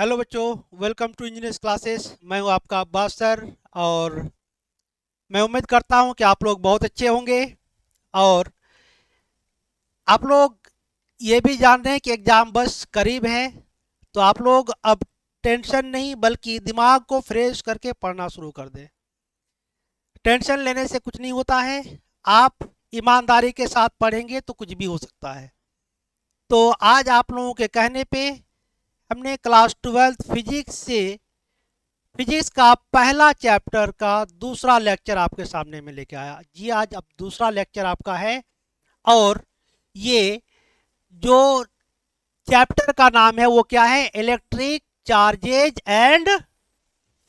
Hello बच्चों, welcome to engineers classes. मैं हूं आपका अब्बास सर और मैं उम्मीद करता हूं कि आप लोग बहुत अच्छे होंगे। और आप लोग ये भी जान रहे हैं कि एग्ज़ाम बस करीब है, तो आप लोग अब टेंशन नहीं बल्कि दिमाग को फ्रेश करके पढ़ना शुरू कर दें। टेंशन लेने से कुछ नहीं होता है। आप ईमानदारी के साथ पढ़ेंगे तो कुछ भी हो सकता है। तो आज आप लोगों के कहने पे हमने क्लास 12th फिजिक्स से फिजिक्स का पहला चैप्टर का दूसरा लेक्चर आपके सामने में लेके आया जी। आज अब दूसरा लेक्चर आपका है और ये जो चैप्टर का नाम है वो क्या है? Electric charges and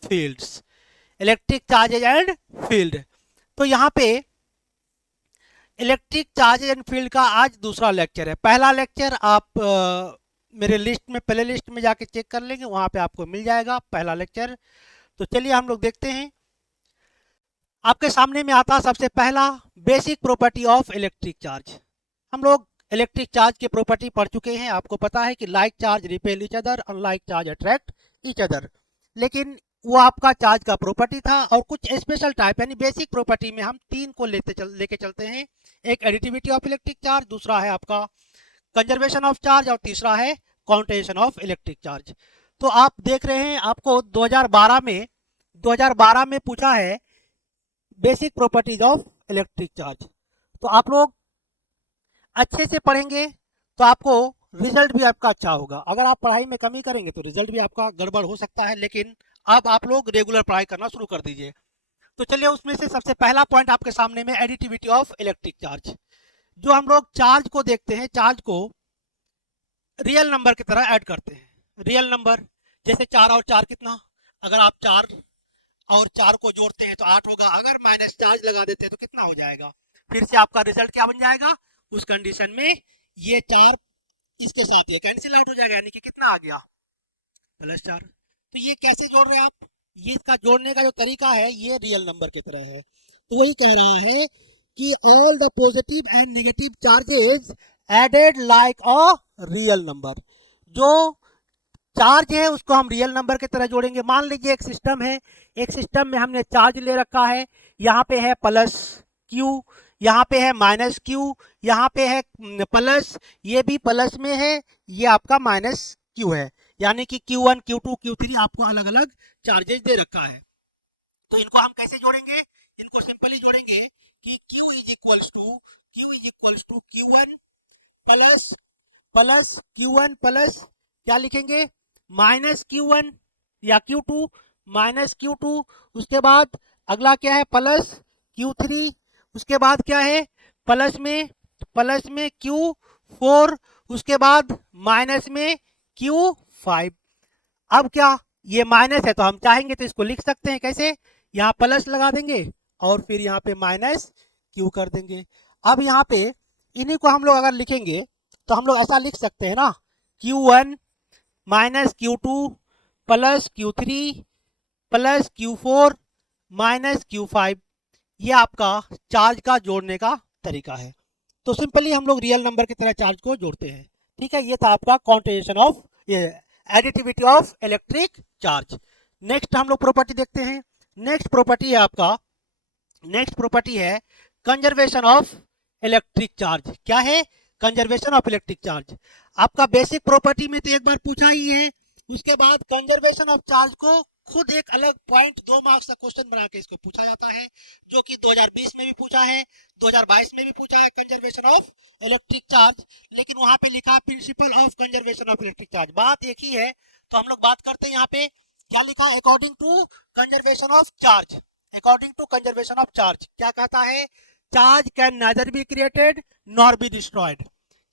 fields. Electric charges and field. तो यहाँ पे इलेक्ट्रिक चार्जेज एंड फील्ड का आज दूसरा लेक्चर है। पहला लेक्चर आप मेरे लिस्ट में प्ले लिस्ट में जाके चेक कर लेंगे, वहाँ पे आपको मिल जाएगा पहला लेक्चर। तो चलिए हम लोग देखते हैं। आपके सामने में आता सबसे पहला basic property of electric charge. हम लोग इलेक्ट्रिक चार्ज के प्रॉपर्टी पढ़ चुके हैं। आपको पता है कि like charge repel each other, unlike charge attract each other. लेकिन वो आपका चार्ज का प्रॉपर्टी था और कुछ स्पेशल टाइप यानी बेसिक प्रॉपर्टी में हम तीन को लेके चलते हैं। एक एडिटिविटी ऑफ इलेक्ट्रिक चार्ज, दूसरा है आपका कंजर्वेशन ऑफ चार्ज और तीसरा है क्वांटाइजेशन ऑफ इलेक्ट्रिक चार्ज। तो आप देख रहे हैं आपको 2012 में पूछा है basic properties of electric charge. तो आप लोग अच्छे से पढ़ेंगे तो आपको रिजल्ट भी आपका अच्छा होगा। अगर आप पढ़ाई में कमी करेंगे तो रिजल्ट भी आपका गड़बड़ हो सकता है, लेकिन अब आप लोग रेगुलर पढ़ाई करना शुरू कर दीजिए। तो चलिए उसमें से सबसे पहला पॉइंट आपके सामने में एडिटिविटी ऑफ इलेक्ट्रिक चार्ज। जो हम लोग चार्ज को देखते हैं, चार्ज को रियल नंबर की तरह ऐड करते हैं। रियल नंबर जैसे 4 और 4 कितना? अगर आप 4 और 4 को जोड़ते हैं तो 8 होगा। अगर माइनस चार्ज लगा देते हैं तो कितना हो जाएगा? फिर से आपका रिजल्ट क्या बन जाएगा? उस कंडीशन में ये 4 इसके साथ ये कैंसिल आउट हो जाएगा, यानी कि कितना आ गया? +4। तो ये कैसे जोड़ रहे हैं आप? ये इसका जोड़ने का जो तरीका है ये रियल नंबर की तरह है। तो वही कह रहा है कि all the positive and negative charges added like a real number. जो चार्ज है उसको हम रियल नंबर की तरह जोड़ेंगे। मान लीजिए एक सिस्टम है, एक सिस्टम में हमने चार्ज ले रखा है। यहाँ पे है +Q, यहाँ पे है -Q, यहाँ पे है प्लस, ये भी प्लस में है, ये आपका -Q है। यानी कि Q1 Q2 Q3 आपको अलग अलग चार्जेस दे रखा है। तो इनको हम कैसे जोड़ेंगे? इनको सिंपली जोड़ेंगे कि Q is equals to Q1 plus Q1 plus क्या लिखेंगे? -Q1 या Q2 -Q2। उसके बाद अगला क्या है? +Q3। उसके बाद क्या है? प्लस में Q4। उसके बाद माइनस में Q5। अब क्या, ये माइनस है तो हम चाहेंगे तो इसको लिख सकते हैं कैसे? यहाँ प्लस लगा देंगे और फिर यहाँ पे -Q कर देंगे। अब यहाँ पे इन्हीं को हम लोग अगर लिखेंगे तो हम लोग ऐसा लिख सकते हैं ना, Q1 -Q2 plus Q3 plus Q4 -Q5। ये आपका चार्ज का जोड़ने का तरीका है। तो सिंपली हम लोग रियल नंबर की तरह चार्ज को जोड़ते हैं। ठीक है, ये था आपका quantization of additivity of electric charge. Next हम लोग प्रॉपर्टी देखते हैं। नेक्स्ट प्रॉपर्टी है आपका, नेक्स्ट प्रॉपर्टी है कंजर्वेशन ऑफ इलेक्ट्रिक चार्ज। क्या है? Conservation of electric charge. आपका बेसिक प्रॉपर्टी में तो एक बार पूछा ही है। उसके बाद कंजर्वेशन ऑफ चार्ज को खुद एक अलग पॉइंट 2 मार्क्स का क्वेश्चन बना के इसको पूछा जाता है, जो कि 2020 में भी पूछा है, 2022 में भी पूछा है कंजर्वेशन ऑफ इलेक्ट्रिक चार्ज। लेकिन वहां पे लिखा principle of conservation of electric charge. बात एक ही है। तो हम लोग बात करते हैं यहाँ पे क्या लिखा है? According to conservation of charge. According to conservation of charge क्या कहता है? Charge can neither be created nor be destroyed.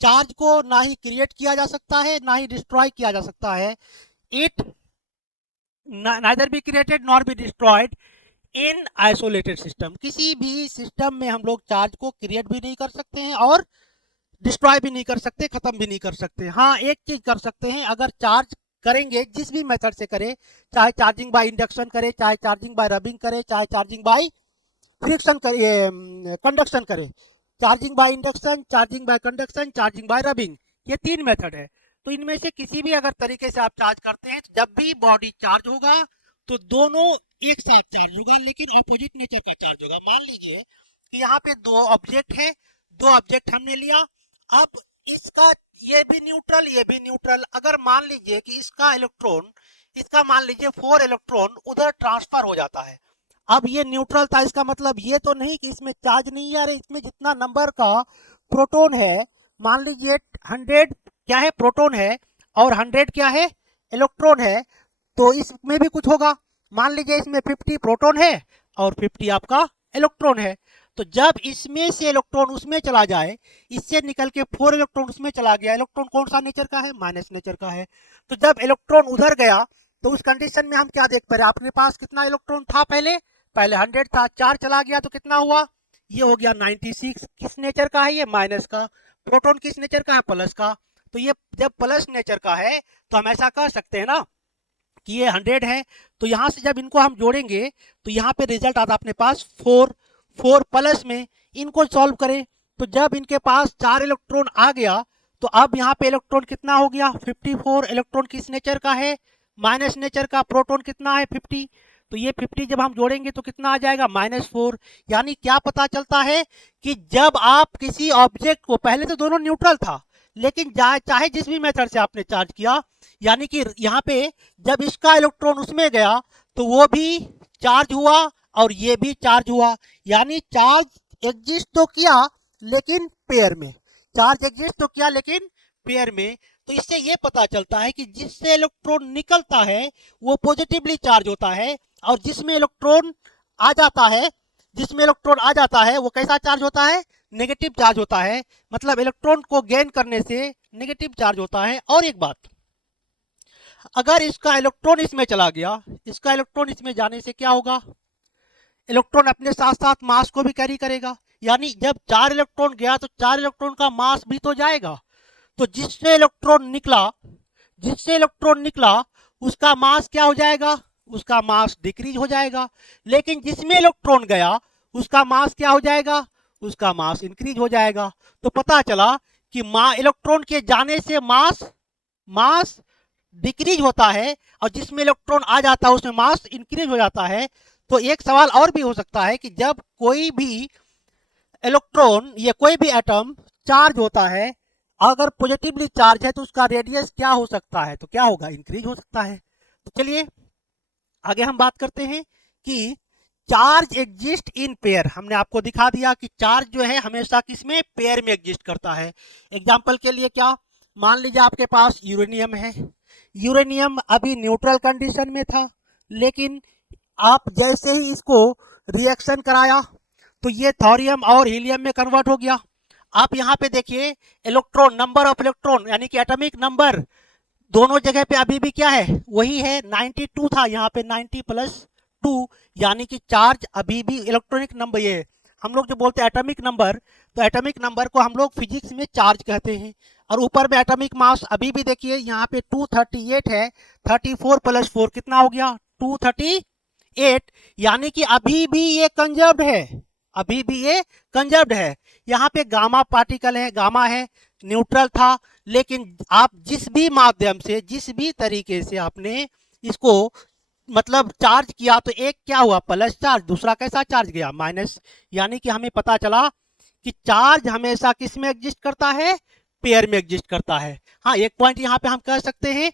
Charge को ना ही क्रिएट किया जा सकता है ना ही डिस्ट्रॉय किया जा सकता है। It neither be created nor be destroyed in isolated system. किसी भी सिस्टम में हम लोग चार्ज को क्रिएट भी नहीं कर सकते हैं और डिस्ट्रॉय भी नहीं कर सकते, खत्म भी नहीं कर सकते। हाँ, एक चीज कर सकते हैं, अगर चार्ज करेंगे जिस भी मेथड से करें, चाहे चार्जिंग बाय इंडक्शन करे, चाहे चार्जिंग बाय रबिंग करे, चाहे चार्जिंग बाय फ्रिक्शन करे, कंडक्शन करे, charging by induction, charging by conduction, charging by rubbing, ये 3 मेथड है। तो इनमें से किसी भी अगर तरीके से आप चार्ज करते हैं, तो जब भी बॉडी चार्ज होगा तो दोनों एक साथ चार्ज होगा, लेकिन ऑपोजिट नेचर का चार्ज होगा। मान लीजिए कि यहाँ पे दो ऑब्जेक्ट है, दो ऑब्जेक्ट हमने लिया, अब इसका ये भी न्यूट्रल, ये भी न्यूट्रल। अगर मान लीजिए कि इसका इलेक्ट्रॉन, इसका मान लीजिए 4 इलेक्ट्रॉन उधर ट्रांसफर हो जाता है, अब ये न्यूट्रल था, इसका मतलब ये तो नहीं कि इसमें चार्ज नहीं है, अरे इसमें जितना नंबर का प्रोटॉन है, मान लीजिए 100 क्या है, प्रोटॉन है, और 100 क्या है, इलेक्ट्रॉन है, तो इसमें भी कुछ होगा। मान लीजिए इसमें 50 प्रोटॉन है और 50 आपका इलेक्ट्रॉन है, तो जब इसमें से इलेक्ट्रॉन उसमें चला जाए, इससे निकल के 4 इलेक्ट्रॉन उसमें चला गया, इलेक्ट्रॉन कौन सा नेचर का है, माइनस नेचर का है। तो जब इलेक्ट्रॉन उधर गया, तो उस कंडीशन में हम क्या देख पा रहे हैं, आपके पास कितना इलेक्ट्रॉन था, पहले 100 था, 4 चला गया तो कितना हुआ, ये हो गया 96। किस नेचर का है, ये माइनस का। प्रोटॉन किस नेचर का है, प्लस का। तो ये जब प्लस नेचर का है तो हम ऐसा कह सकते हैं ना कि ये 100 है, तो यहां से जब इनको हम जोड़ेंगे तो यहाँ पे रिजल्ट आता अपने पास 4। 4 प्लस में इनको सॉल्व करें, तो जब इनके पास 4 इलेक्ट्रॉन आ गया, तो अब यहाँ पे इलेक्ट्रॉन कितना हो गया, 54। इलेक्ट्रॉन किस नेचर का है, माइनस नेचर का। प्रोटॉन कितना है, 50। तो ये 50 जब हम जोड़ेंगे तो कितना आ जाएगा, -4। यानी क्या पता चलता है कि जब आप किसी ऑब्जेक्ट को, पहले तो दोनों न्यूट्रल था, लेकिन चाहे जिस भी मेथड से आपने चार्ज किया, यानी कि यहाँ पे जब इसका इलेक्ट्रॉन उसमें गया तो वो भी चार्ज हुआ और ये भी चार्ज हुआ, यानी चार्ज एग्जिस्ट तो किया लेकिन पेयर में, चार्ज एग्जिस्ट तो किया लेकिन पेयर में। तो इससे ये पता चलता है कि जिससे इलेक्ट्रॉन निकलता है वो पॉजिटिवली चार्ज होता है, और जिसमें इलेक्ट्रॉन आ जाता है, जिसमें इलेक्ट्रॉन आ जाता है वो कैसा चार्ज होता है, नेगेटिव चार्ज होता है। मतलब इलेक्ट्रॉन को गेन करने से नेगेटिव चार्ज होता है। और एक बात, अगर इसका इलेक्ट्रॉन इसमें चला गया, इसका इलेक्ट्रॉन इसमें जाने से क्या होगा, इलेक्ट्रॉन अपने साथ साथ मास को भी कैरी करेगा, यानी जब 4 इलेक्ट्रॉन गया तो 4 इलेक्ट्रॉन का मास भी तो जाएगा। तो जिससे इलेक्ट्रॉन निकला, जिससे इलेक्ट्रॉन निकला उसका मास क्या हो जाएगा, उसका मास डिक्रीज हो जाएगा। लेकिन जिसमें इलेक्ट्रॉन गया उसका मास क्या हो जाएगा, उसका मास इंक्रीज हो जाएगा। तो पता चला कि इलेक्ट्रॉन के जाने से मास डिक्रीज होता है, और जिसमें इलेक्ट्रॉन आ जाता है उसमें मास इंक्रीज हो जाता है। तो एक सवाल और भी हो सकता है कि जब कोई भी इलेक्ट्रॉन या कोई भी एटम चार्ज होता है, अगर पॉजिटिवली चार्ज है तो उसका रेडियस क्या हो सकता है, तो क्या होगा, इंक्रीज हो सकता है। तो चलिए आगे हम बात करते हैं कि चार्ज एग्जिस्ट इन पेयर। हमने आपको दिखा दिया कि चार्ज जो है हमेशा किसमें, पेयर में एग्जिस्ट करता है। एग्जांपल के लिए क्या, मान लीजिए आपके पास यूरेनियम है, यूरेनियम अभी न्यूट्रल कंडीशन में था, लेकिन आप जैसे ही इसको रिएक्शन कराया तो ये थोरियम और हीलियम में कन्वर्ट हो गया। आप यहाँ पे देखिए इलेक्ट्रॉन, नंबर ऑफ इलेक्ट्रॉन यानी कि एटॉमिक नंबर दोनों जगह पे अभी भी क्या है, वही है, 92 था, यहाँ पे 90 + 2, यानी कि चार्ज अभी भी इलेक्ट्रॉनिक नंबर, ये हम लोग जो बोलते हैं एटॉमिक नंबर, तो एटॉमिक नंबर को हम लोग फिजिक्स में चार्ज कहते हैं। और ऊपर में एटॉमिक मास अभी भी देखिए यहाँ पे 238 है, 34 + 4 कितना हो गया, 238, यानी कि अभी भी ये कंजर्व्ड है, अभी भी ये कंजर्व्ड है। यहाँ पे गामा पार्टिकल है, गामा है, न्यूट्रल था, लेकिन आप जिस भी माध्यम से, जिस भी तरीके से आपने इसको मतलब चार्ज किया, तो एक क्या हुआ, प्लस चार्ज, दूसरा कैसा चार्ज गया, माइनस। यानी कि हमें पता चला कि चार्ज हमेशा किस में एग्जिस्ट करता है, पेयर में एग्जिस्ट करता है। हाँ, एक पॉइंट यहाँ पे हम कह सकते हैं,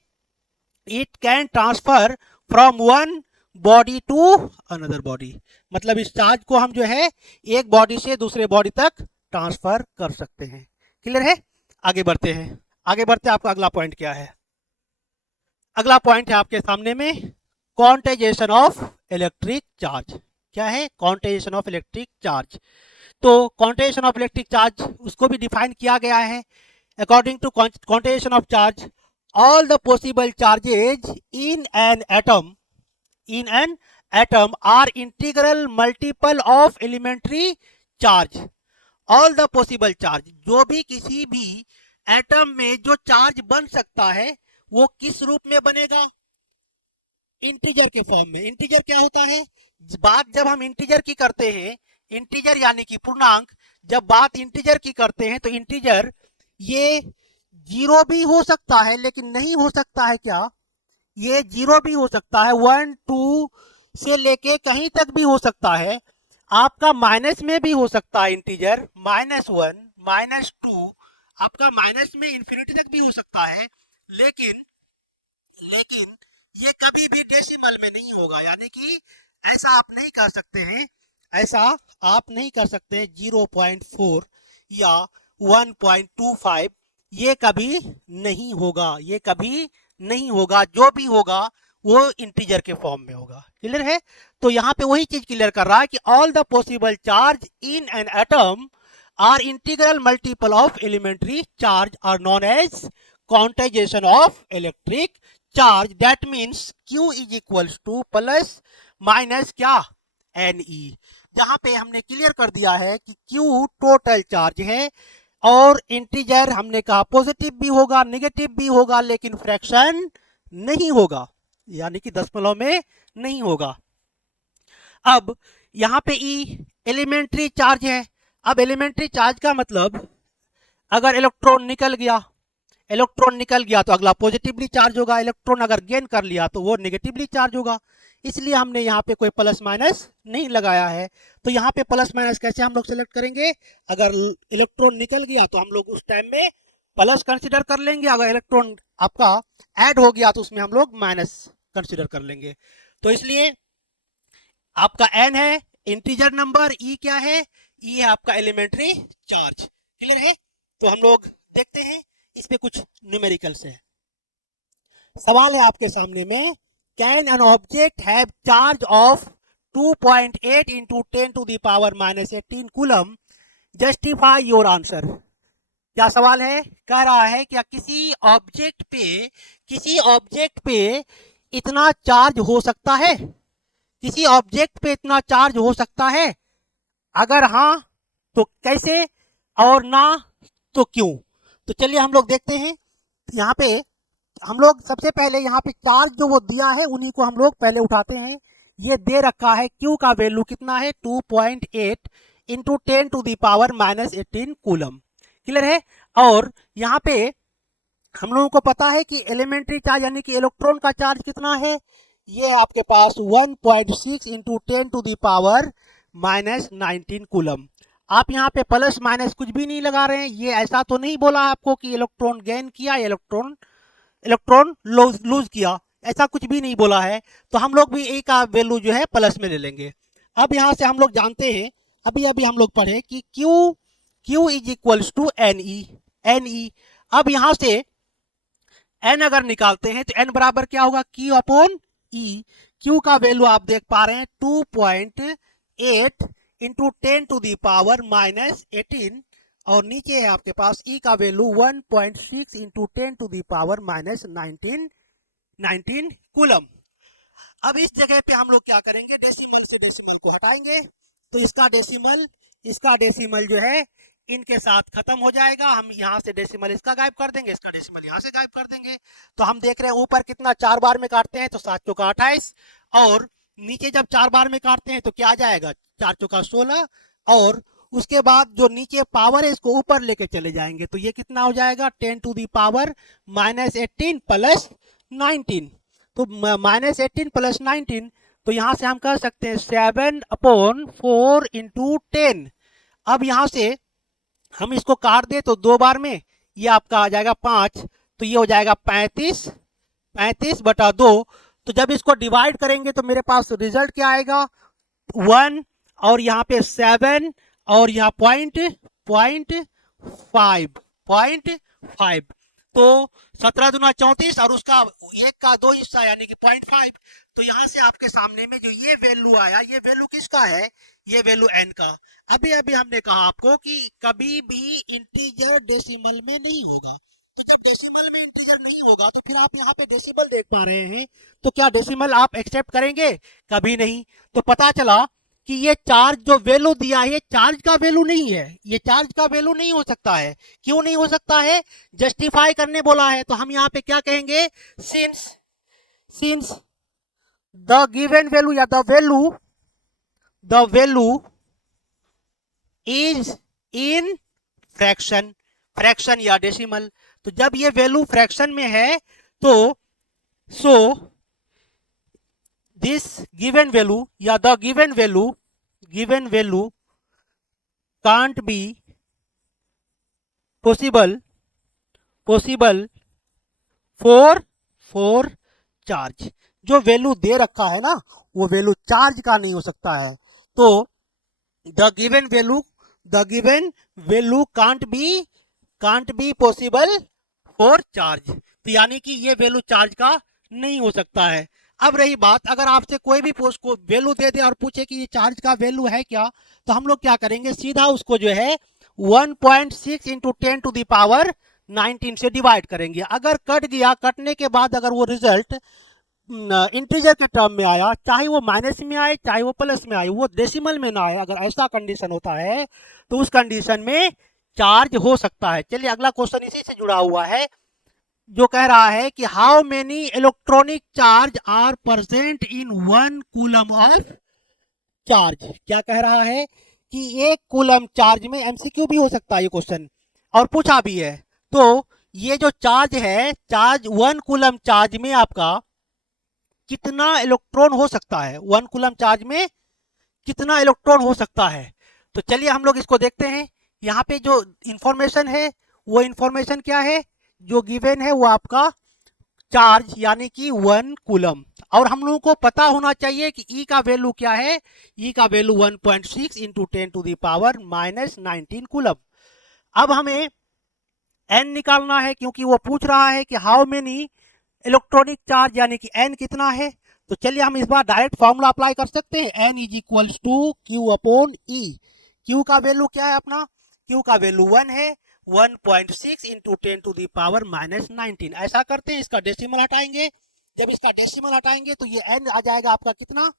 it can transfer from one body to another body, मतलब इस चार्ज को हम जो है एक बॉडी से दूसरे बॉडी तक ट्रांसफर कर सकते हैं। क्लियर है, आगे बढ़ते हैं, आगे बढ़ते हैं। आपका अगला पॉइंट क्या है, अगला पॉइंट है आपके सामने में क्वांटाइजेशन ऑफ इलेक्ट्रिक चार्ज। क्या है, क्वांटाइजेशन ऑफ इलेक्ट्रिक चार्ज। तो क्वांटाइजेशन ऑफ इलेक्ट्रिक चार्ज उसको भी डिफाइन किया गया है, according to quantization of charge, all the possible charges in an atom are integral multiple of elementary charge। all the possible charge, जो भी किसी भी एटम में जो चार्ज बन सकता है वो किस रूप में बनेगा, इंटीजर के फॉर्म में। इंटीजर क्या होता है, बात जब हम इंटीजर की करते हैं, इंटीजर यानी कि पूर्णांक, जब बात इंटीजर की करते हैं तो इंटीजर ये जीरो भी हो सकता है, लेकिन नहीं हो सकता है क्या, ये जीरो भी हो सकता है, 1 2 से लेके कहीं तक भी हो सकता है, आपका माइनस में भी हो सकता है इंटीजर, -1 -2, आपका माइनस में इंफिनिटी तक भी हो सकता है, लेकिन लेकिन ये कभी भी डेसिमल में नहीं होगा, यानी कि ऐसा आप नहीं कर सकते हैं, ऐसा आप नहीं कर सकते हैं 0.4 या 1.25, ये कभी नहीं होगा, ये कभी नहीं होगा, जो भी होगा वो इंटीजर के फॉर्म में होगा। क्लियर है? तो यहाँ पे वही चीज क्लियर कर रहा है कि all the possible charge in an atom are integral multiple of elementary charge are known as quantization of electric charge, that means Q is equals to plus minus क्या, NE। जहां पे हमने क्लियर कर दिया है कि Q टोटल चार्ज है, और इंटीजर हमने कहा पॉजिटिव भी होगा नेगेटिव भी होगा, लेकिन फ्रैक्शन नहीं होगा, यानी कि दशमलव में नहीं होगा। अब यहाँ पे E एलिमेंट्री चार्ज है। अब एलिमेंट्री चार्ज का मतलब, अगर इलेक्ट्रॉन निकल गया तो अगला पॉजिटिवली चार्ज होगा, इलेक्ट्रॉन अगर गेन कर लिया तो वो नेगेटिवली चार्ज होगा, इसलिए हमने यहाँ पे कोई प्लस माइनस नहीं लगाया है। तो यहाँ पे प्लस माइनस कैसे हम लोग सेलेक्ट करेंगे, अगर इलेक्ट्रॉन निकल गया तो हम लोग उस टाइम में प्लस कंसिडर कर लेंगे, अगर इलेक्ट्रॉन आपका ऐड हो गया तो उसमें हम लोग माइनस कंसिडर कर लेंगे। तो इसलिए आपका n है इंटीजर नंबर, E क्या है, E है आपका एलिमेंट्री चार्ज। क्लियर है? तो हम लोग देखते हैं इस पे कुछ न्यूमेरिकल्स है। सवाल है आपके सामने में, can an object have charge of 2.8 into 10 to the power -18 coulomb, justify your answer. क्या सवाल है? कह रहा है क्या किसी ऑब्जेक्ट पे इतना चार्ज हो सकता है, किसी ऑब्जेक्ट पे इतना चार्ज हो सकता है, अगर हाँ तो कैसे, और ना तो क्यों। तो चलिए हम लोग देखते हैं। यहाँ पे हम लोग सबसे पहले यहाँ पे चार्ज जो वो दिया है उन्हीं को हम लोग पहले उठाते हैं। ये दे रखा है Q का वैल्यू कितना है, 2.8 into 10 to the power -18 coulomb. Clear है? और यहाँ पे हम लोगों को पता है कि एलिमेंट्री चार्ज यानी कि इलेक्ट्रॉन का चार्ज कितना है, ये है आपके पास 1.6 into 10 to the power -19 coulomb. आप यहाँ पे प्लस माइनस कुछ भी नहीं लगा रहे हैं, ये ऐसा तो नहीं बोला आपको कि इलेक्ट्रॉन गेन किया, इलेक्ट्रॉन लूज किया, ऐसा कुछ भी नहीं बोला है। तो हम लोग भी ए का वैल्यू जो है प्लस में ले लेंगे। अब यहाँ से हम लोग जानते हैं, अभी अभी हम लोग पढ़े कि Q is equals to NE। अब यहाँ से n अगर निकालते हैं तो n बराबर क्या होगा, Q अपॉन E। Q का वैल्यू आप देख पा रहे हैं 2.8 इंटू 10 टू द पावर -18, और नीचे है आपके पास E का value 1.6 into 10 to the power -19 coulomb. अब इस जगह पे हम लोग क्या करेंगे, डेसिमल से डेसिमल को हटाएंगे, तो इसका डेसिमल जो है इनके साथ खत्म हो जाएगा। हम यहाँ से डेसिमल इसका गायब कर देंगे, इसका डेसिमल यहाँ से गायब कर देंगे। तो हम देख रहे हैं ऊपर कितना 4 बार में काटते हैं तो 7 चौका 28, और नीचे जब 4 बार में काटते हैं तो क्या आ जाएगा, 4 चौका 16, और उसके बाद जो नीचे पावर है इसको ऊपर लेके चले जाएंगे तो ये कितना हो जाएगा, 10 टू द पावर -18 प्लस 19। तो -18 प्लस 19, तो यहां से हम कह सकते हैं 7/4 इंटू 10। अब यहां से हम इसको काट दे तो 2 बार में ये आपका आ जाएगा 5, तो ये हो जाएगा 35/2। तो जब इसको डिवाइड करेंगे तो मेरे पास रिजल्ट क्या आएगा, 1, और यहाँ पे 7, और यहाँ पॉइंट 5, तो 17 दूना 34, और उसका 1 का 2 हिस्सा यानी कि 0.5। तो यहाँ से आपके सामने में जो ये वैल्यू आया, ये वैल्यू किसका है, ये वैल्यू n का। अभी अभी हमने कहा आपको कि कभी भी इंटीजर डेसिमल में नहीं होगा, तो जब डेसिमल में इंटीजर नहीं होगा तो फिर आप यहाँ पे डेसिमल देख पा रहे हैं, तो क्या डेसिमल आप एक्सेप्ट करेंगे, कभी नहीं। तो पता चला कि ये चार्ज जो वैल्यू दिया है ये चार्ज का वैल्यू नहीं है, ये चार्ज का वैल्यू नहीं हो सकता है। क्यों नहीं हो सकता है, जस्टिफाई करने बोला है। तो हम यहाँ पे क्या कहेंगे, सिंस द गिवन वैल्यू या the value is in fraction, fraction या डेसिमल। तो जब ये वैल्यू फ्रैक्शन में है तो सो दिस गिवन वैल्यू या the given value can't be possible for charge. जो वैल्यू दे रखा है ना वो वैल्यू चार्ज का नहीं हो सकता है। तो the given value can't be possible for charge. तो यानी कि ये वैल्यू चार्ज का नहीं हो सकता है। अब रही बात, अगर आपसे कोई भी पोस्ट को वैल्यू दे दे और पूछे कि ये चार्ज का वैल्यू है क्या, तो हम लोग क्या करेंगे, सीधा उसको जो है 1.6 इंटू 10 टू द पावर 19 से डिवाइड करेंगे। अगर कट गया, कटने के बाद अगर वो रिजल्ट इंटीजर के टर्म में आया, चाहे वो माइनस में आए चाहे वो प्लस में आए, वो डेसिमल में ना आए, अगर ऐसा कंडीशन होता है तो उस कंडीशन में चार्ज हो सकता है। चलिए अगला क्वेश्चन इसी से जुड़ा हुआ है, जो कह रहा है कि how many electronic charge are present in 1 coulomb of charge. क्या कह रहा है कि 1 कूलम चार्ज में, एमसीक्यू भी हो सकता है ये क्वेश्चन और पूछा भी है। तो ये जो चार्ज है, चार्ज 1 कूलम चार्ज में आपका कितना इलेक्ट्रॉन हो सकता है, 1 कूलम चार्ज में कितना इलेक्ट्रॉन हो सकता है। तो चलिए हम लोग इसको देखते हैं। यहाँ पे जो इंफॉर्मेशन है वो इंफॉर्मेशन क्या है, जो गिवन है वो आपका चार्ज यानी कि 1 कूलम, और हम लोगों को पता होना चाहिए कि ई का वैल्यू क्या है। ई का value 1.6 into 10 to the power minus 19 coulomb. अब हमें एन निकालना है, क्योंकि वो पूछ रहा है कि हाउ मेनी इलेक्ट्रॉनिक चार्ज यानी कि एन कितना है। तो चलिए हम इस बार डायरेक्ट फॉर्मूला अप्लाई कर सकते हैं, N is equal to Q upon E. Q का वैल्यू क्या है अपना, क्यू का वैल्यू 1 है, 1.6 into 10 to the power minus 19। ऐसा करते हैं, इसका डेसिमल हटाएंगे। जब इसका डेसिमल हटाएंगे तो ये एन आ जाएगा आपका कितना,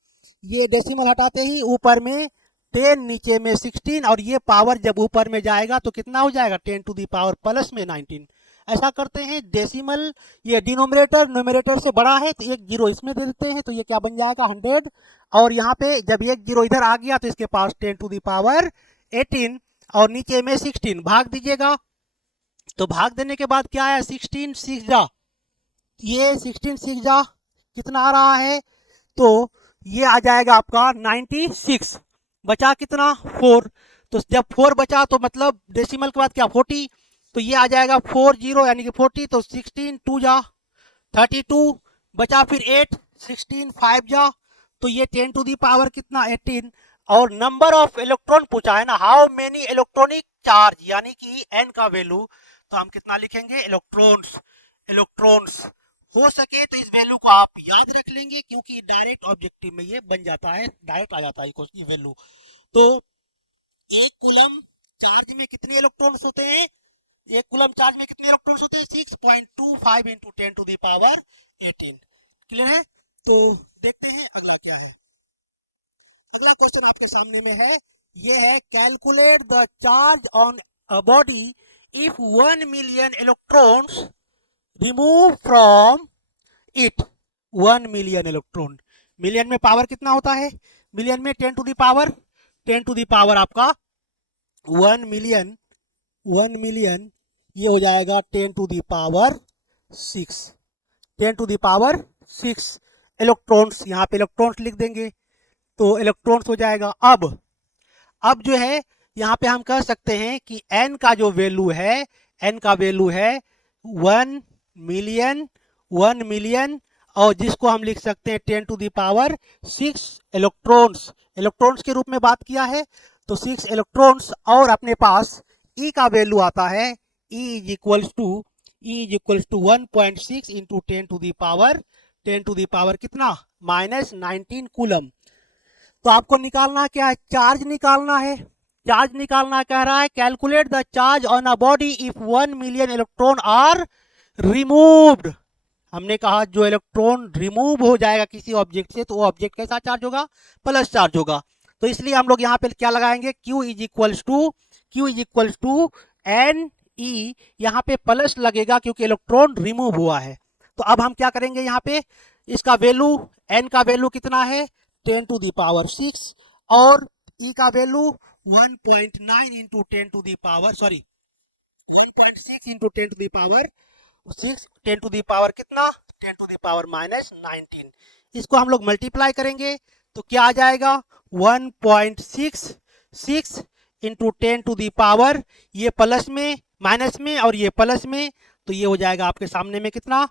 ये डेसिमल हटाते ही ऊपर में 10 नीचे में 16, और ये पावर जब ऊपर में जाएगा तो कितना हो जाएगा 10 टू द पावर प्लस में 19। ऐसा करते हैं, डेसिमल ये डिनोमिनेटर न्यूमरेटर से बड़ा है तो एक जीरो इसमें दे देते हैं, तो ये क्या बन जाएगा 100, और यहाँ पे जब एक जीरो इधर आ गया तो इसके पास 10 टू द पावर 18 और नीचे में 16 भाग दीजिएगा। तो भाग देने के बाद क्या है, 16 6 जा, ये 16 6 जा कितना आ रहा है, तो ये आ जाएगा आपका 96। बचा कितना 4, तो जब 4 बचा तो मतलब डेसिमल के बाद क्या 40, तो ये आ जाएगा 40 यानी कि 40, तो 16 2 जा 32, बचा फिर 8, 16 5 जा, तो ये 10 टू दी पावर कितना 18। और नंबर ऑफ इलेक्ट्रॉन पूछा है ना, हाउ मेनी इलेक्ट्रॉनिक चार्ज यानी कि एन का वैल्यू, तो हम कितना लिखेंगे इलेक्ट्रॉन्स। इलेक्ट्रॉन्स हो सके तो इस वैल्यू को आप याद रख लेंगे, क्योंकि डायरेक्ट ऑब्जेक्टिव में ये बन जाता है, डायरेक्ट आ जाता है ये वैल्यू। तो एक कूलम चार्ज में कितने इलेक्ट्रॉन्स होते हैं, एक कूलम चार्ज में कितने इलेक्ट्रॉन्स होते हैं 6.25 into 10 to the power 18। Clear है। तो देखते हैं अगला क्या है। अगला क्वेश्चन आपके सामने में है, ये है calculate the charge on a body if 1 million electrons remove from it. 1 million electron, million में पावर कितना होता है, मिलियन में 10 टू द पावर आपका 1 मिलियन, 1 मिलियन ये हो जाएगा 10 to the power 6, 10 to the power 6 electrons. यहाँ पे इलेक्ट्रॉन्स लिख देंगे तो इलेक्ट्रॉन्स हो जाएगा। अब जो है यहाँ पे हम कह सकते हैं कि n का जो वैल्यू है, n का वैल्यू है 1 मिलियन, 1 मिलियन, और जिसको हम लिख सकते हैं 10 to the power 6 electrons. Electrons के रूप में बात किया है तो 6 इलेक्ट्रॉन्स, और अपने पास E का वैल्यू आता है, E is equals to 1.6 into 10 to the power कितना माइनस 19 कूलम। तो आपको निकालना क्या है, चार्ज निकालना है। चार्ज निकालना कह रहा है calculate the charge on a body if 1 million electron are removed. हमने कहा जो इलेक्ट्रॉन रिमूव हो जाएगा किसी ऑब्जेक्ट से तो वो ऑब्जेक्ट कैसा चार्ज होगा, प्लस चार्ज होगा। तो इसलिए हम लोग यहाँ पे क्या लगाएंगे, Q is equals to N E, यहाँ पे प्लस लगेगा क्योंकि इलेक्ट्रॉन रिमूव हुआ है। तो अब हम क्या करेंगे, यहाँ पे इसका वैल्यू, एन का वैल्यू कितना है 10 टू द पावर 6, और ई का value 1.9 into 10 to the power, sorry 1.6 into 10 to the power कितना, 10 to the power -19। इसको हम लोग मल्टीप्लाई करेंगे तो क्या आ जाएगा, 1.66 इंटू 10 to the power, ये प्लस में माइनस में और ये प्लस में, तो ये हो जाएगा आपके सामने में कितना,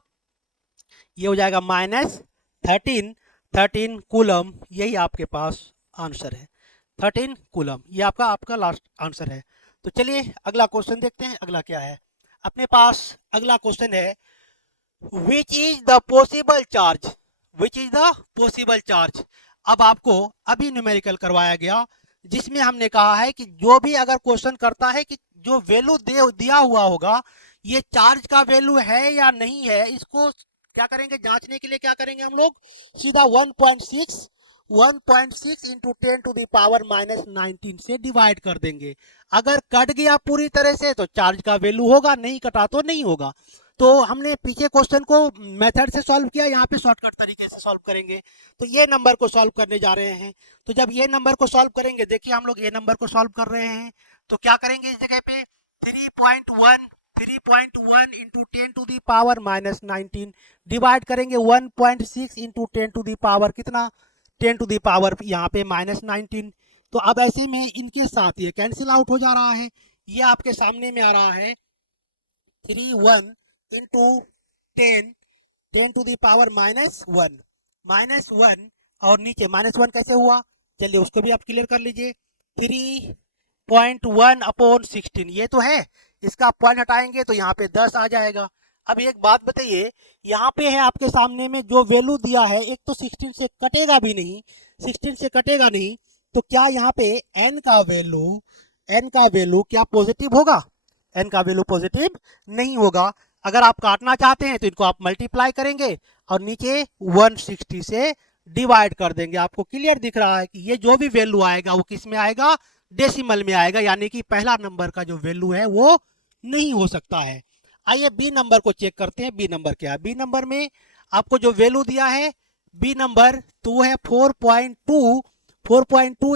ये हो जाएगा -13 कूलम। यही आपके पास आंसर है, 13 कूलम। ये आपका आपका लास्ट आंसर है। तो चलिए अगला क्वेश्चन देखते हैं, अगला क्या है अपने पास। अगला क्वेश्चन है which is the possible charge, which is the possible charge. अब आपको अभी न्यूमेरिकल करवाया गया जिसमें हमने कहा है कि जो भी अगर क्वेश्चन करता है कि जो वैल्यू दिया हुआ होगा ये चार्ज का वैल्यू है या नहीं है, इसको क्या करेंगे जांचने के लिए, क्या करेंगे हम लोग सीधा 1.6 इंटू 10 to the power -19 से डिवाइड कर देंगे। अगर कट गया पूरी तरह से तो चार्ज का वैल्यू होगा, नहीं कटा तो नहीं होगा। तो हमने पीछे क्वेश्चन को मेथड से सॉल्व किया, यहाँ पे शॉर्टकट तरीके से सॉल्व करेंगे। तो ये नंबर को सॉल्व करने जा रहे हैं। तो जब ये नंबर को सॉल्व करेंगे, देखिए हम लोग ये नंबर को सॉल्व कर रहे हैं, तो क्या करेंगे इस जगह पे 3.1 into 10 to the power -19 divide करेंगे 1.6 इंटू 10 to the power कितना, 10 to the power यहाँ पे -19। तो अब ऐसे में इनके साथ ये कैंसिल आउट हो जा रहा है। ये आपके सामने में आ रहा है 3 इंटू 10 to the power -1 और नीचे -1 कैसे हुआ, चलिए उसको भी आप क्लियर कर लीजिए। 3.1/16 ये तो है, इसका पॉइंट हटाएंगे तो यहाँ पे 10 आ जाएगा। अब एक बात बताइए, यहाँ पे है आपके सामने में जो वैल्यू दिया है, एक तो 16 से कटेगा भी नहीं, 16 से कटेगा नहीं, तो क्या यहाँ पे n का वैल्यू क्या पॉजिटिव होगा, n का वैल्यू पॉजिटिव नहीं होगा। अगर आप काटना चाहते हैं तो इनको आप मल्टीप्लाई करेंगे और नीचे 160 से डिवाइड कर देंगे। आपको क्लियर दिख रहा है कि ये जो भी वैल्यू आएगा वो किस में आएगा, डेसिमल में आएगा, यानी कि पहला नंबर का जो वैल्यू है वो नहीं हो सकता है। आइए बी नंबर को चेक करते हैं। बी नंबर क्या है, बी नंबर में आपको जो वैल्यू दिया है बी नंबर तो वो है 4.2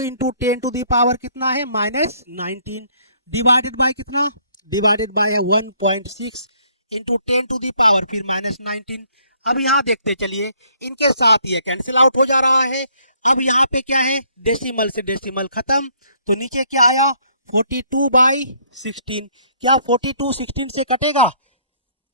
इंटू 10 to the power कितना है -19 डिवाइडेड बाय कितना, divided by 1.6 into 10 to the power फिर -19। अब यहाँ देखते चलिए इनके साथ ये कैंसिल आउट हो जा रहा है। अब यहाँ पे क्या है, डेसिमल से डेसिमल खत्म, तो नीचे क्या आया 42/16। क्या 42 16 से कटेगा,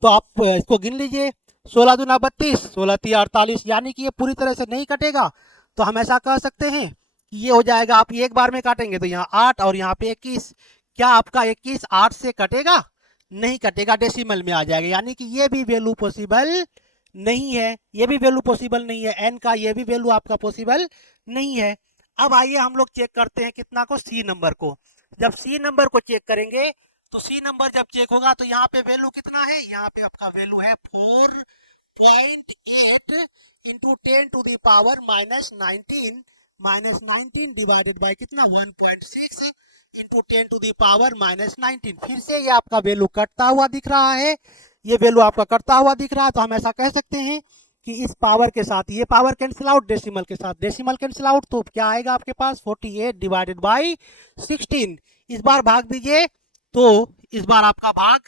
तो आप इसको गिन लीजिए, 16 दूना 32, 16 तिया 48, यानी कि ये पूरी तरह से नहीं कटेगा। तो हम ऐसा कह सकते हैं कि ये हो जाएगा, आप एक बार में काटेंगे तो यहाँ 8 और यहाँ पे 21, क्या आपका 21 8 से कटेगा, नहीं कटेगा, डेसिमल में आ जाएगा, यानी कि ये भी वैल्यू पॉसिबल नहीं है, ये भी वैल्यू पॉसिबल नहीं है, एन का ये भी वैल्यू आपका पॉसिबल नहीं है। अब आइए हम लोग चेक करते हैं कितना को, सी नंबर को। जब सी नंबर को चेक करेंगे तो सी नंबर जब चेक होगा तो यहाँ पे वैल्यू कितना है, यहाँ पे आपका वैल्यू है 4.8 into 10 to the power -19 divided by कितना 1.6 इंटू 10 to the power -19। फिर से ये आपका वैल्यू कटता हुआ दिख रहा है, ये वैल्यू आपका कटता हुआ दिख रहा है। तो हम ऐसा कह सकते हैं कि इस पावर के साथ ये पावर कैंसिल आउट, डेसिमल के साथ डेसिमल कैंसिल आउट, तो क्या आएगा आपके पास 48 डिवाइडेड बाय 16। इस बार भाग दीजिए तो इस बार आपका भाग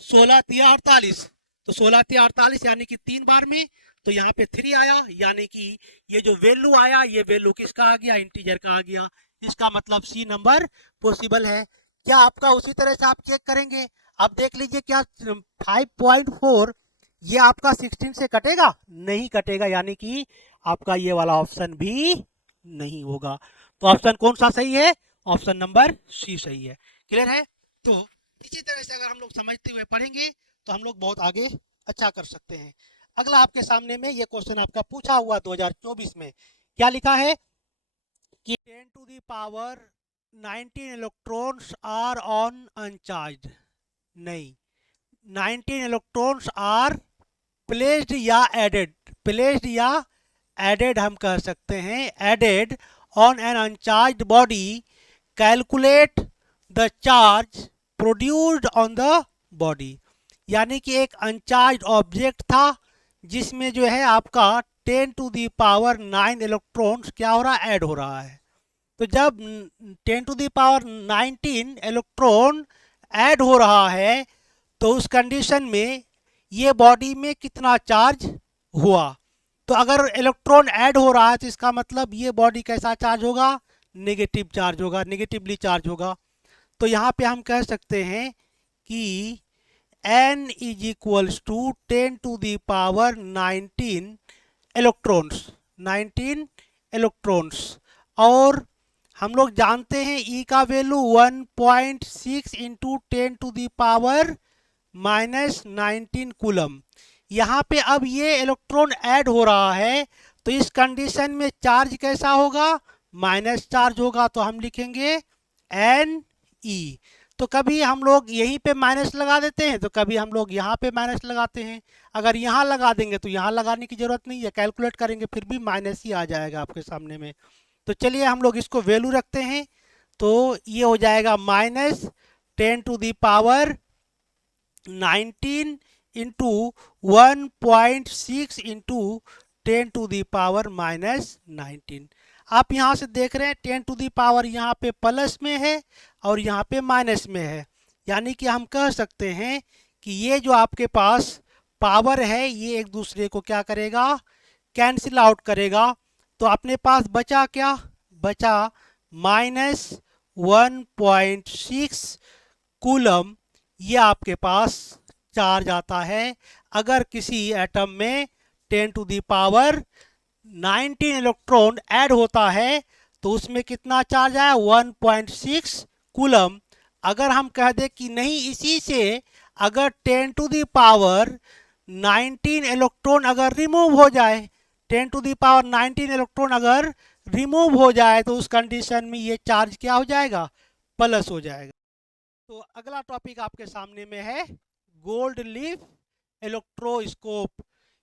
16 तिया 48, तो 16 तिया 48 यानी कि 3 बार में, तो यहाँ पे 3 आया, यानी कि ये जो वैल्यू आया ये वैल्यू किसका आ गया, इंटीजर का आ गया। इसका मतलब सी नंबर पॉसिबल है। क्या आपका उसी तरह से आप चेक करेंगे, अब देख लीजिए क्या 5.4 ये आपका 16 से कटेगा, नहीं कटेगा, यानी कि आपका ये वाला ऑप्शन भी नहीं होगा। तो ऑप्शन कौन सा सही है, ऑप्शन नंबर सी सही है। क्लियर है। तो इसी तरह से अगर हम लोग समझते हुए पढ़ेंगे तो हम लोग बहुत आगे अच्छा कर सकते हैं। अगला आपके सामने में ये क्वेश्चन आपका पूछा हुआ 2024 में क्या लिखा है कि 10 to the power 19 electrons are on uncharged, नहीं 19 इलेक्ट्रॉन्स आर प्लेस्ड या एडेड, प्लेस्ड या एडेड हम कह सकते हैं, added on an uncharged body, calculate the charge produced on the body. यानी कि एक अनचार्ज्ड ऑब्जेक्ट था जिसमें जो है आपका 10 to the power 9 इलेक्ट्रॉन्स क्या हो रहा है, ऐड हो रहा है। तो जब 10 to the power 19 electron add हो रहा है तो उस कंडीशन में ये बॉडी में कितना चार्ज हुआ। तो अगर इलेक्ट्रॉन ऐड हो रहा है तो इसका मतलब ये बॉडी कैसा चार्ज होगा, नेगेटिव चार्ज होगा, नेगेटिवली चार्ज होगा। तो यहाँ पे हम कह सकते हैं कि n is equals to 10 to the power 19 electrons, 19 electrons. और हम लोग जानते हैं E का value 1.6 into 10 to the power -19 coulomb. यहाँ पे अब ये इलेक्ट्रॉन ऐड हो रहा है तो इस कंडीशन में चार्ज कैसा होगा, माइनस चार्ज होगा। तो हम लिखेंगे Ne। तो कभी हम लोग यहीं पे माइनस लगा देते हैं तो कभी हम लोग यहाँ पे माइनस लगाते हैं। अगर यहाँ लगा देंगे तो यहाँ लगाने की जरूरत नहीं है, कैलकुलेट करेंगे फिर भी माइनस ही आ जाएगा आपके सामने में। तो चलिए हम लोग इसको वैल्यू रखते हैं तो ये हो जाएगा -10 to the power 19 into 1.6 into 10 to the power -19। आप यहाँ से देख रहे हैं 10 टू द पावर यहाँ पे प्लस में है और यहाँ पे माइनस में है, यानी कि हम कह सकते हैं कि ये जो आपके पास पावर है ये एक दूसरे को क्या करेगा, कैंसिल आउट करेगा। तो अपने पास बचा क्या, बचा -1.6 कूलम ये आपके पास चार्ज आता है। अगर किसी एटम में 10 to the power 19 electron add होता है तो उसमें कितना चार्ज आया, 1.6 कूलम। अगर हम कह दें कि नहीं इसी से अगर 10 टू द पावर 19 इलेक्ट्रॉन अगर रिमूव हो जाए, 10 टू द पावर 19 इलेक्ट्रॉन अगर रिमूव हो जाए तो उस कंडीशन में ये चार्ज क्या हो जाएगा, प्लस हो जाएगा। तो अगला टॉपिक आपके सामने में है गोल्ड लीफ इलेक्ट्रोस्कोप।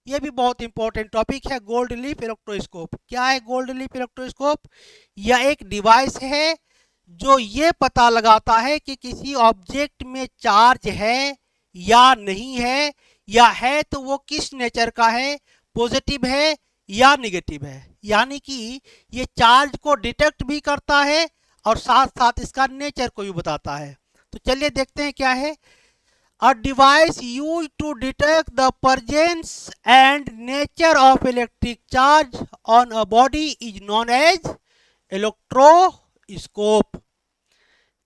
ये भी बहुत इंपॉर्टेंट टॉपिक है, गोल्ड लीफ इलेक्ट्रोस्कोप। क्या है गोल्ड लीफ इलेक्ट्रोस्कोप? यह एक डिवाइस है जो ये पता लगाता है कि किसी ऑब्जेक्ट में चार्ज है या नहीं है, या है तो वो किस नेचर का है, पॉजिटिव है या नेगेटिव है। यानी कि ये चार्ज को डिटेक्ट भी करता है और साथ साथ इसका नेचर को भी बताता है। तो चलिए देखते हैं क्या है। A device used to detect the presence and nature of electric charge on a body is known as electroscope.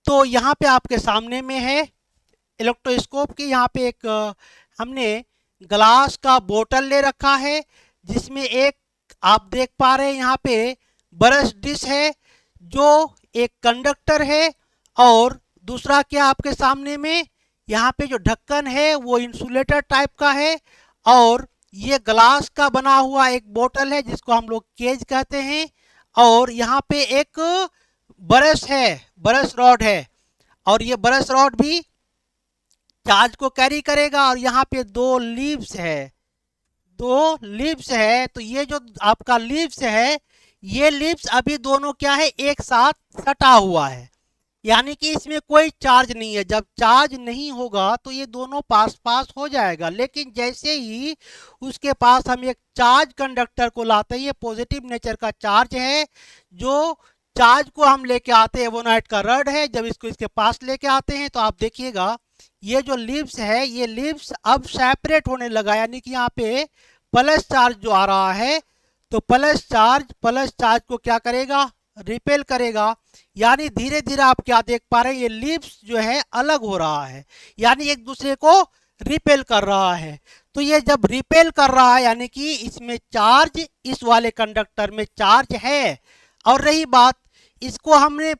तो यहाँ पे आपके सामने में है इलेक्ट्रोस्कोप की। यहाँ पे एक हमने ग्लास का बोतल ले रखा है जिसमें एक आप देख पा रहे हैं यहाँ पे ब्रश डिश है जो एक कंडक्टर है, और दूसरा क्या आपके सामने में यहाँ पे जो ढक्कन है वो इंसुलेटर टाइप का है, और ये ग्लास का बना हुआ एक बोतल है जिसको हम लोग केज कहते हैं, और यहाँ पे एक ब्रश है, ब्रश रॉड है, और ये ब्रश रॉड भी चार्ज को कैरी करेगा। और यहाँ पे दो लीव्स है, दो लीव्स है। तो ये जो आपका लीव्स है ये लीव्स अभी दोनों क्या है, एक साथ सटा हुआ है, यानी कि इसमें कोई चार्ज नहीं है। जब चार्ज नहीं होगा तो ये दोनों पास पास हो जाएगा, लेकिन जैसे ही उसके पास हम एक चार्ज कंडक्टर को लाते हैं, ये पॉजिटिव नेचर का चार्ज है, जो चार्ज को हम लेके आते हैं एवोनाइट का रड है। जब इसको इसके पास लेके आते हैं तो आप देखिएगा ये जो लीव्स है ये लीव्स अब सेपरेट होने लगा, यानी कि यहाँ पे प्लस चार्ज जो आ रहा है तो प्लस चार्ज को क्या करेगा, रिपेल करेगा। यानी धीरे धीरे आप क्या देख पा रहे हैं, ये लीव्स जो है अलग हो रहा है, यानी एक दूसरे को रिपेल कर रहा है। तो ये जब रिपेल कर रहा है यानी कि इसमें चार्ज, इस वाले कंडक्टर में चार्ज है। और रही बात, इसको हमने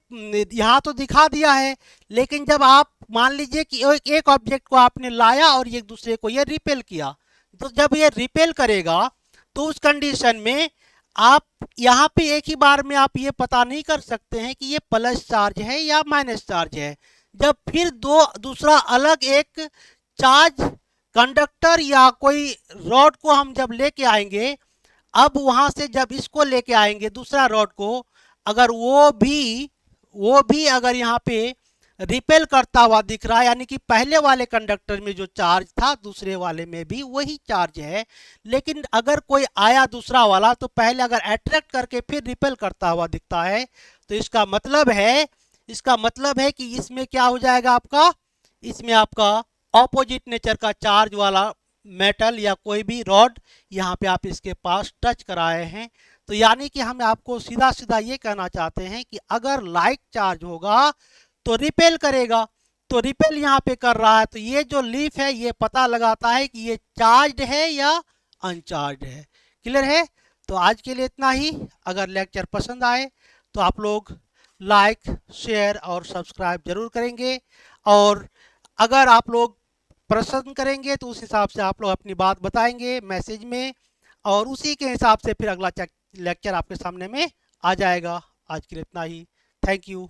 यहाँ तो दिखा दिया है, लेकिन जब आप मान लीजिए कि एक ऑब्जेक्ट को आपने लाया और एक दूसरे को ये रिपेल किया, तो जब ये रिपेल करेगा तो उस कंडीशन में आप यहाँ पे एक ही बार में आप ये पता नहीं कर सकते हैं कि ये प्लस चार्ज है या माइनस चार्ज है। जब फिर दूसरा अलग एक चार्ज कंडक्टर या कोई रॉड को हम जब लेके आएंगे, अब वहां से जब इसको लेके आएंगे दूसरा रॉड को, अगर वो भी अगर यहाँ पे रिपेल करता हुआ दिख रहा है, यानी कि पहले वाले कंडक्टर में जो चार्ज था दूसरे वाले में भी वही चार्ज है, लेकिन अगर कोई आया दूसरा वाला तो पहले अगर अट्रैक्ट करके फिर रिपेल करता हुआ दिखता है, तो इसका मतलब है कि इसमें क्या हो जाएगा आपका, इसमें आपका ऑपोजिट नेचर का चार्ज वाला मेटल या कोई भी रॉड यहाँ पे आप इसके पास टच कराए हैं। तो यानी कि हम आपको सीधा सीधा ये कहना चाहते हैं कि अगर लाइक चार्ज होगा तो रिपेल करेगा, तो रिपेल यहाँ पे कर रहा है, तो ये जो लीफ है ये पता लगाता है कि ये चार्ज है या अनचार्ज है। क्लियर है? तो आज के लिए इतना ही। अगर लेक्चर पसंद आए तो आप लोग लाइक, शेयर और सब्सक्राइब जरूर करेंगे, और अगर आप लोग पसंद करेंगे तो उस हिसाब से आप लोग अपनी बात बताएंगे मैसेज में, और उसी के हिसाब से फिर अगला लेक्चर आपके सामने में आ जाएगा। आज के लिए इतना ही। Thank you.